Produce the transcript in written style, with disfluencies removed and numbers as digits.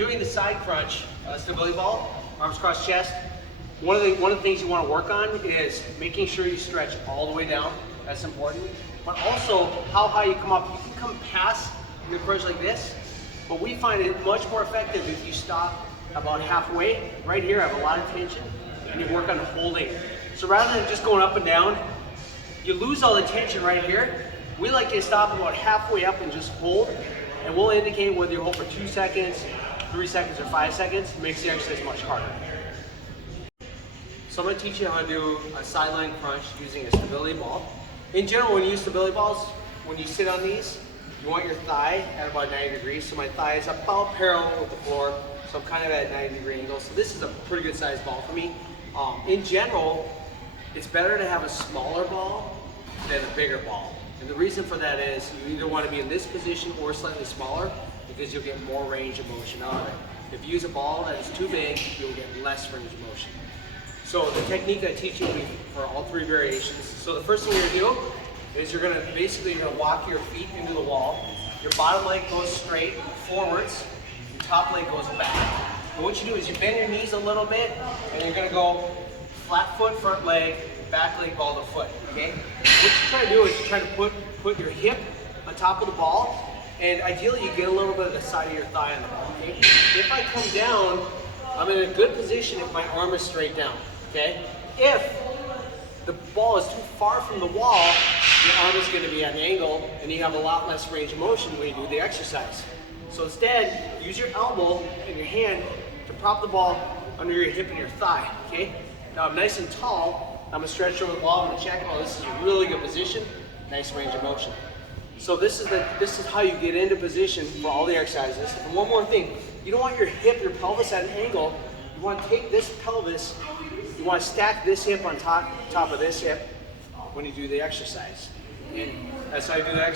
doing the side crunch, stability ball, arms cross chest, one of the things you want to work on is making sure you stretch all the way down. That's important. But also how high you come up. You can come past your crunch like this, but we find it much more effective if you stop about halfway. Right here, I have a lot of tension, and you work on holding. So rather than just going up and down, you lose all the tension right here. We like to stop about halfway up and just hold, and we'll indicate whether you hold for 2 seconds, 3 seconds, or 5 seconds. It makes the exercise much harder. So I'm going to teach you how to do a sideline crunch using a stability ball. In general, when you use stability balls, when you sit on these, you want your thigh at about 90 degrees. So my thigh is about parallel with the floor, so I'm kind of at a 90-degree angle. So this is a pretty good sized ball for me. In general, it's better to have a smaller ball than a bigger ball. And the reason for that is you either want to be in this position or slightly smaller because you'll get more range of motion out of it. If you use a ball that is too big, you'll get less range of motion. So the technique I teach you will be for all 3 variations. So the first thing you're going to do is you're going to walk your feet into the wall. Your bottom leg goes straight forwards, your top leg goes back. And what you do is you bend your knees a little bit, and you're going to go flat foot, front leg, back leg, ball to foot. Okay? What you're trying to do is you're trying to put your hip on top of the ball, and ideally you get a little bit of the side of your thigh on the ball. Okay? If I come down, I'm in a good position if my arm is straight down. Okay? If the ball is too far from the wall, your arm is going to be at an angle, and you have a lot less range of motion when you do the exercise. So instead, use your elbow and your hand to prop the ball under your hip and your thigh. Okay? Now I'm nice and tall. I'm going to stretch over the wall. I'm going to check. Oh, this is a really good position. Nice range of motion. So this is how you get into position for all the exercises. And one more thing, you don't want your hip, your pelvis at an angle. You want to take this pelvis. You want to stack this hip on top of this hip when you do the exercise. And that's how you do the exercise.